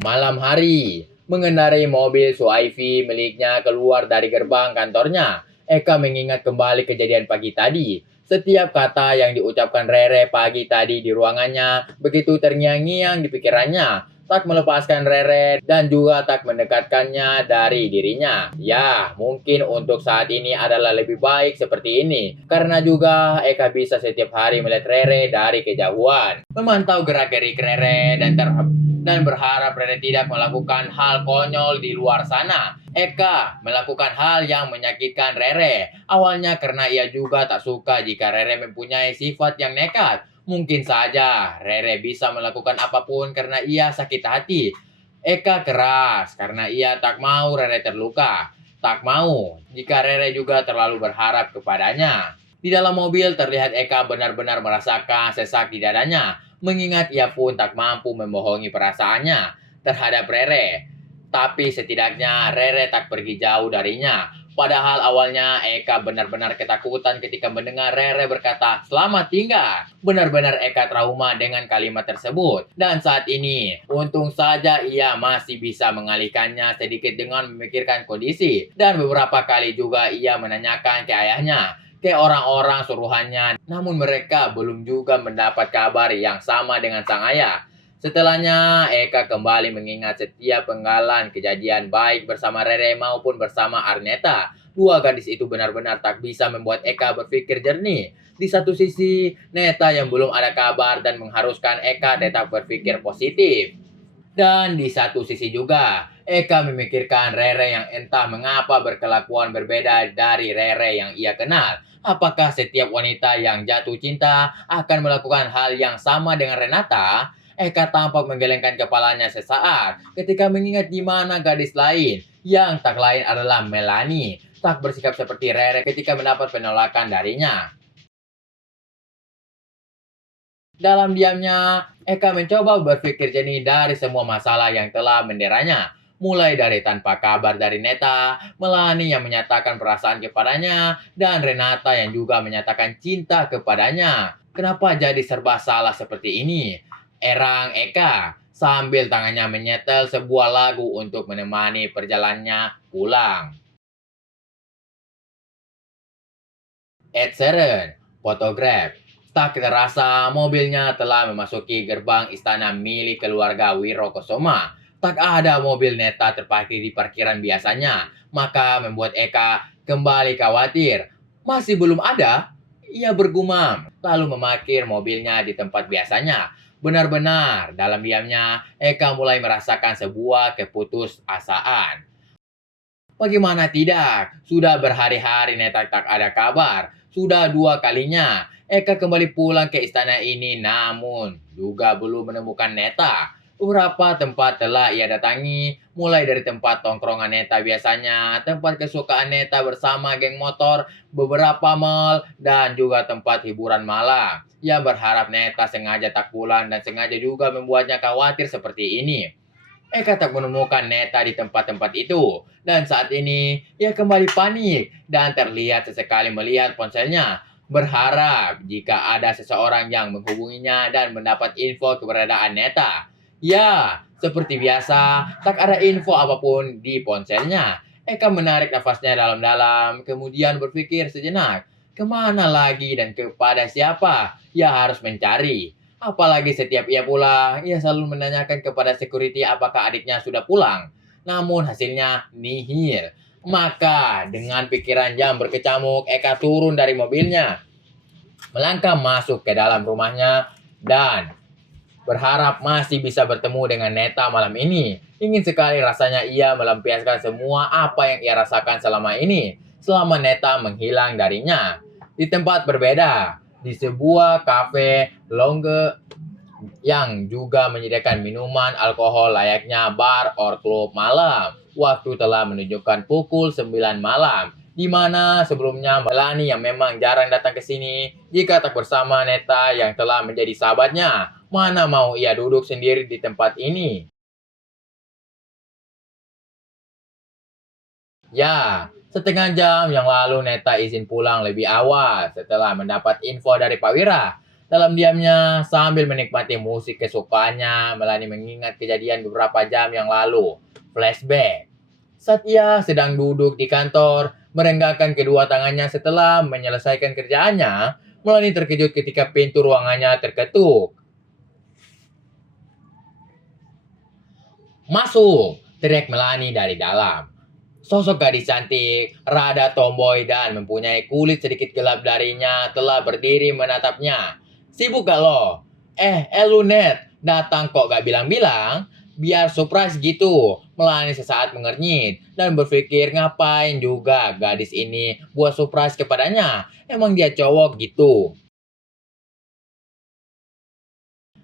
Malam hari, mengendarai mobil SUV miliknya keluar dari gerbang kantornya. Eka mengingat kembali kejadian pagi tadi. Setiap kata yang diucapkan Rere pagi tadi di ruangannya begitu terngiang-ngiang di pikirannya. Tak melepaskan Rere dan juga tak mendekatkannya dari dirinya. Ya, mungkin untuk saat ini adalah lebih baik seperti ini. Karena juga Eka bisa setiap hari melihat Rere dari kejauhan. Memantau gerak-gerik Rere dan berharap Rere tidak melakukan hal konyol di luar sana. Eka melakukan hal yang menyakitkan Rere. Awalnya karena ia juga tak suka jika Rere mempunyai sifat yang nekat. Mungkin saja Rere bisa melakukan apapun karena ia sakit hati. Eka keras karena ia tak mau Rere terluka. Tak mau jika Rere juga terlalu berharap kepadanya. Di dalam mobil terlihat Eka benar-benar merasakan sesak di dadanya, mengingat ia pun tak mampu membohongi perasaannya terhadap Rere. Tapi setidaknya Rere tak pergi jauh darinya. Padahal awalnya Eka benar-benar ketakutan ketika mendengar Rere berkata selamat tinggal. Benar-benar Eka trauma dengan kalimat tersebut. Dan saat ini, untung saja ia masih bisa mengalihkannya sedikit dengan memikirkan kondisi. Dan beberapa kali juga ia menanyakan ke ayahnya, ke orang-orang suruhannya, namun mereka belum juga mendapat kabar yang sama dengan sang ayah. Setelahnya, Eka kembali mengingat setiap penggalan kejadian baik bersama Rere maupun bersama Arneta. Dua gadis itu benar-benar tak bisa membuat Eka berpikir jernih. Di satu sisi, Neta yang belum ada kabar dan mengharuskan Eka tetap berpikir positif. Dan di satu sisi juga, Eka memikirkan Rere yang entah mengapa berkelakuan berbeda dari Rere yang ia kenal. Apakah setiap wanita yang jatuh cinta akan melakukan hal yang sama dengan Renata? Eka tampak menggelengkan kepalanya sesaat ketika mengingat di mana gadis lain yang tak lain adalah Melanie tak bersikap seperti Rere ketika mendapat penolakan darinya. Dalam diamnya, Eka mencoba berpikir jernih dari semua masalah yang telah menderanya. Mulai dari tanpa kabar dari Neta, Melani yang menyatakan perasaan kepadanya, dan Renata yang juga menyatakan cinta kepadanya. Kenapa jadi serba salah seperti ini? Erang Eka sambil tangannya menyetel sebuah lagu untuk menemani perjalanannya pulang. Ed Sheeran, fotograf. Tak terasa mobilnya telah memasuki gerbang istana milik keluarga Wirokosoma. Tak ada mobil Neta terparkir di parkiran biasanya, maka membuat Eka kembali khawatir. Masih belum ada? Ia bergumam, lalu memarkir mobilnya di tempat biasanya. Benar-benar, dalam diamnya, Eka mulai merasakan sebuah keputusasaan. Bagaimana tidak? Sudah berhari-hari Neta tak ada kabar. Sudah dua kalinya Eka kembali pulang ke istana ini namun juga belum menemukan Neta. Beberapa tempat telah ia datangi, mulai dari tempat tongkrongan Neta biasanya, tempat kesukaan Neta bersama geng motor, beberapa mall, dan juga tempat hiburan malam. Ia berharap Neta sengaja tak pulang dan sengaja juga membuatnya khawatir seperti ini. Eka tak menemukan Neta di tempat-tempat itu. Dan saat ini, ia kembali panik dan terlihat sesekali melihat ponselnya. Berharap jika ada seseorang yang menghubunginya dan mendapat info keberadaan Neta. Ya, seperti biasa, tak ada info apapun di ponselnya. Eka menarik nafasnya dalam-dalam, kemudian berpikir sejenak. Kemana lagi dan kepada siapa ia harus mencari? Apalagi setiap ia pulang, ia selalu menanyakan kepada security apakah adiknya sudah pulang. Namun hasilnya nihil. Maka dengan pikiran yang berkecamuk, Eka turun dari mobilnya, melangkah masuk ke dalam rumahnya, dan berharap masih bisa bertemu dengan Neta malam ini. Ingin sekali rasanya ia melampiaskan semua apa yang ia rasakan selama ini, selama Neta menghilang darinya. Di tempat berbeda, di sebuah kafe Longge yang juga menyediakan minuman alkohol layaknya bar or klub malam. Waktu telah menunjukkan pukul 9 malam, di mana sebelumnya Melani yang memang jarang datang ke sini jika tak bersama Neta yang telah menjadi sahabatnya. Mana mau ia duduk sendiri di tempat ini? Ya, setengah jam yang lalu Neta izin pulang lebih awal setelah mendapat info dari Pak Wira. Dalam diamnya, sambil menikmati musik kesukaannya, Melani mengingat kejadian beberapa jam yang lalu. Flashback. Saat ia sedang duduk di kantor, merenggakkan kedua tangannya setelah menyelesaikan kerjaannya, Melani terkejut ketika pintu ruangannya terketuk. Masuk! Teriak Melani dari dalam. Sosok gadis cantik, rada tomboy dan mempunyai kulit sedikit gelap darinya telah berdiri menatapnya. Sibuk gak lo? Lu Net, datang kok gak bilang-bilang? Biar surprise gitu. Melani sesaat mengernyit dan berpikir ngapain juga gadis ini buat surprise kepadanya. Emang dia cowok gitu.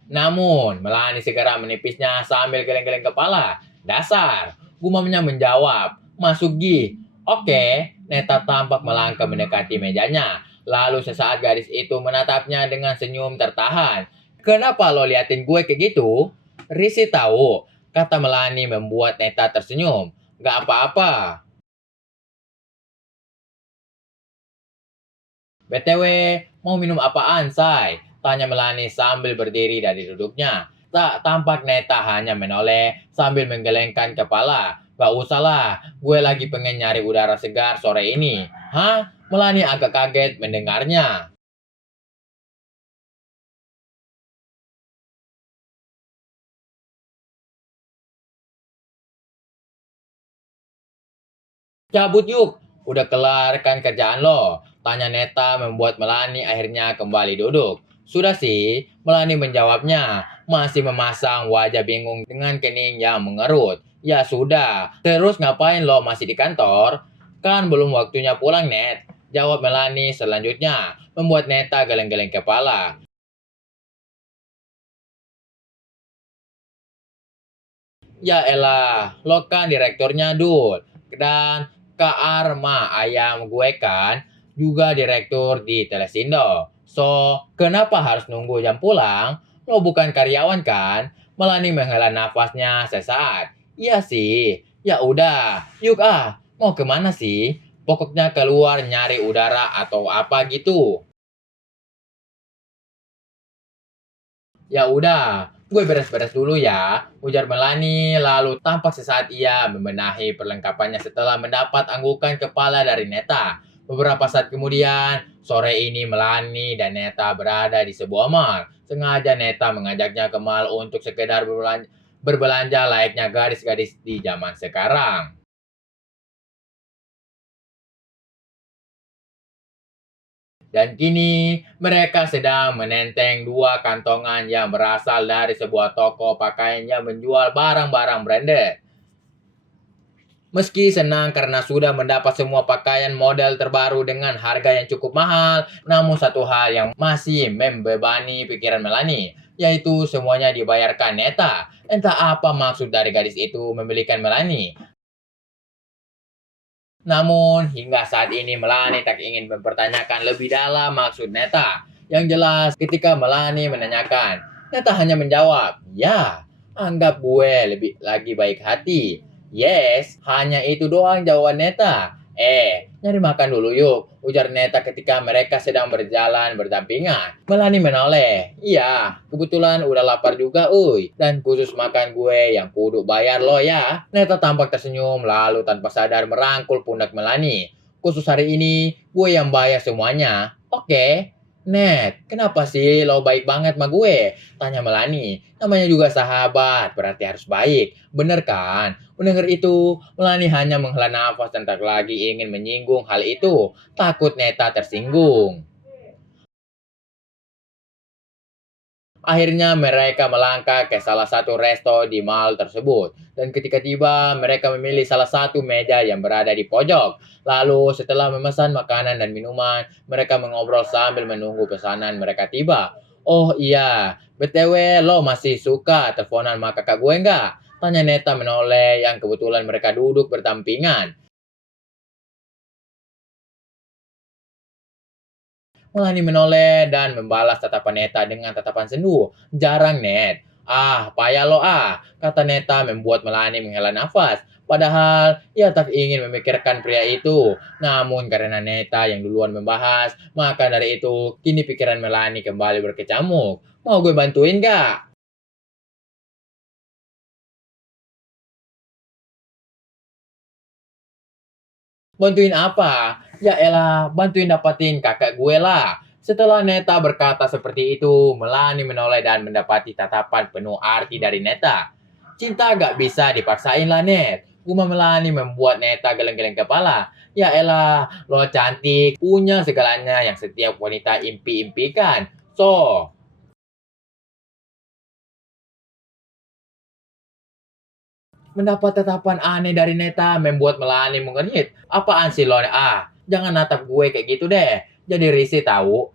Namun, Melani segera menipisnya sambil geleng-geleng kepala. Dasar, gumamnya menjawab. Masuk Gi. Oke, Neta tampak melangkah mendekati mejanya. Lalu sesaat gadis itu menatapnya dengan senyum tertahan. Kenapa lo liatin gue kayak gitu? Risi tahu, kata Melani membuat Neta tersenyum. Gak apa-apa. BTW, mau minum apaan, Say? Tanya Melani sambil berdiri dari duduknya. Tak tampak Neta hanya menoleh sambil menggelengkan kepala. Gak usah lah, gue lagi pengen nyari udara segar sore ini. Hah? Melani agak kaget mendengarnya. Cabut yuk, udah kelar kan kerjaan lo? Tanya Neta membuat Melani akhirnya kembali duduk. Sudah sih, Melani menjawabnya, masih memasang wajah bingung dengan kening yang mengerut. Ya sudah, terus ngapain lo masih di kantor? Kan belum waktunya pulang, Net. Jawab Melani selanjutnya, membuat Neta geleng-geleng kepala. Ya elah, lo kan direkturnya Dul. Dan Kak Arma ayam gue kan juga direktur di Telesindo. So, kenapa harus nunggu jam pulang? Lo bukan karyawan kan? Melani menghela nafasnya sesaat. Iya sih. Ya udah, yuk Mau kemana sih? Pokoknya keluar nyari udara atau apa gitu. Ya udah, gue beres-beres dulu ya, ujar Melani, lalu tampak sesaat ia membenahi perlengkapannya setelah mendapat anggukan kepala dari Neta. Beberapa saat kemudian, sore ini Melani dan Neta berada di sebuah mall. Sengaja Neta mengajaknya ke mall untuk sekedar berbelanja layaknya gadis-gadis di zaman sekarang. Dan kini mereka sedang menenteng dua kantongan yang berasal dari sebuah toko pakaian yang menjual barang-barang branded. Meski senang karena sudah mendapat semua pakaian model terbaru dengan harga yang cukup mahal, namun satu hal yang masih membebani pikiran Melanie, yaitu semuanya dibayarkan Neta. Entah apa maksud dari gadis itu membelikan Melanie. Namun, hingga saat ini Melani tak ingin mempertanyakan lebih dalam maksud Neta. Yang jelas, ketika Melani menanyakan, Neta hanya menjawab, ya, anggap gue lebih lagi baik hati. Yes, hanya itu doang jawaban Neta. Nyari makan dulu yuk, ujar Neta ketika mereka sedang berjalan berdampingan. Melani menoleh. Iya, kebetulan udah lapar juga, uy. Dan khusus makan gue yang kudu bayar lo ya. Neta tampak tersenyum lalu tanpa sadar merangkul pundak Melani. Khusus hari ini, gue yang bayar semuanya. Oke. Net, kenapa sih lo baik banget sama gue? Tanya Melani. Namanya juga sahabat, berarti harus baik. Bener kan? Mendengar itu, Melani hanya menghela nafas dan tak lagi ingin menyinggung hal itu. Takut Neta tersinggung. Akhirnya mereka melangkah ke salah satu resto di mall tersebut. Dan ketika tiba, mereka memilih salah satu meja yang berada di pojok. Lalu setelah memesan makanan dan minuman, mereka mengobrol sambil menunggu pesanan mereka tiba. Oh iya, BTW lo masih suka teleponan sama kakak gue nggak? Tanya Neta menoleh yang kebetulan mereka duduk berdampingan. Melani menoleh dan membalas tatapan Neta dengan tatapan sendu. Jarang, Net. "Ah, payah lo ah," kata Neta membuat Melani menghela nafas. Padahal ia tak ingin memikirkan pria itu. Namun karena Neta yang duluan membahas, maka dari itu kini pikiran Melani kembali berkecamuk. "Mau gue bantuin gak?" "Bantuin apa?" "Ya elah, bantuin dapatin kakak gue lah." Setelah Neta berkata seperti itu, Melani menoleh dan mendapati tatapan penuh arti dari Neta. "Cinta gak bisa dipaksain lah, Net." Gumam Melani membuat Neta geleng-geleng kepala. "Ya elah, lo cantik, punya segalanya yang setiap wanita impi-impikan. So, mendapat tatapan aneh dari Neta membuat Melani mengenyit. "Apaan sih lo? Ah, jangan natap gue kayak gitu deh. Jadi risih tahu."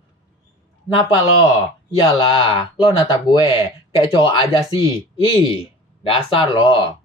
"Napa lo?" "Yalah, lo natap gue. Kayak cowok aja sih. Ih, dasar lo."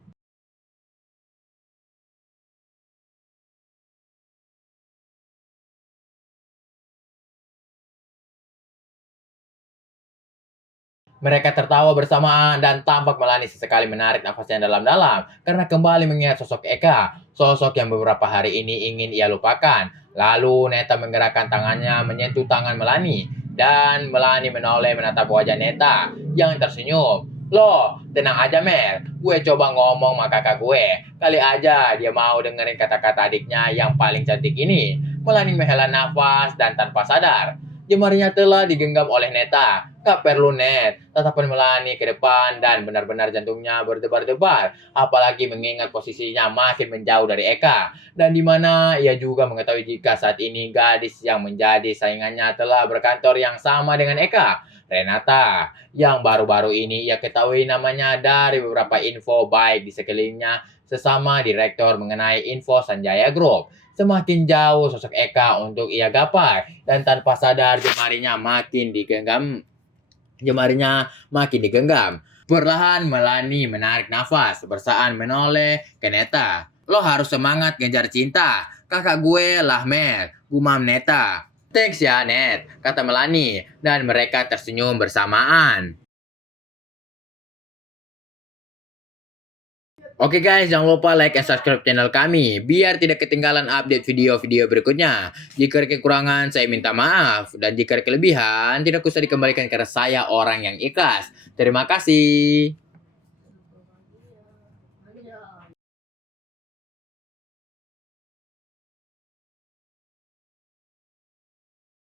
Mereka tertawa bersamaan dan tampak Melani sesekali menarik nafasnya dalam-dalam karena kembali mengingat sosok Eka, sosok yang beberapa hari ini ingin ia lupakan. Lalu Neta menggerakkan tangannya menyentuh tangan Melani dan Melani menoleh menatap wajah Neta yang tersenyum. "Loh, tenang aja Mel, gue coba ngomong sama kakak gue. Kali aja dia mau dengerin kata-kata adiknya yang paling cantik ini." Melani menghela nafas dan tanpa sadar, jemarinya telah digenggam oleh Neta. "Gak perlu, Net." Tatapan Melani ke depan dan benar-benar jantungnya berdebar-debar. Apalagi mengingat posisinya makin menjauh dari Eka. Dan di mana ia juga mengetahui jika saat ini gadis yang menjadi saingannya telah berkantor yang sama dengan Eka. Renata, yang baru-baru ini ia ketahui namanya dari beberapa info baik di sekelilingnya sesama direktur mengenai info Sanjaya Group. Semakin jauh sosok Eka untuk ia gapai dan tanpa sadar jemarinya makin digenggam. Perlahan Melani menarik nafas, bersaan menoleh ke Neta. "Lo harus semangat ngejar cinta. Kakak gue lah Mel," gumam Neta. "Thanks ya Net," kata Melani. Dan mereka tersenyum bersamaan. Oke guys, jangan lupa like and subscribe channel kami biar tidak ketinggalan update video-video berikutnya. Jika ada kekurangan, saya minta maaf. Dan jika ada kelebihan, tidak usah dikembalikan karena saya orang yang ikhlas. Terima kasih.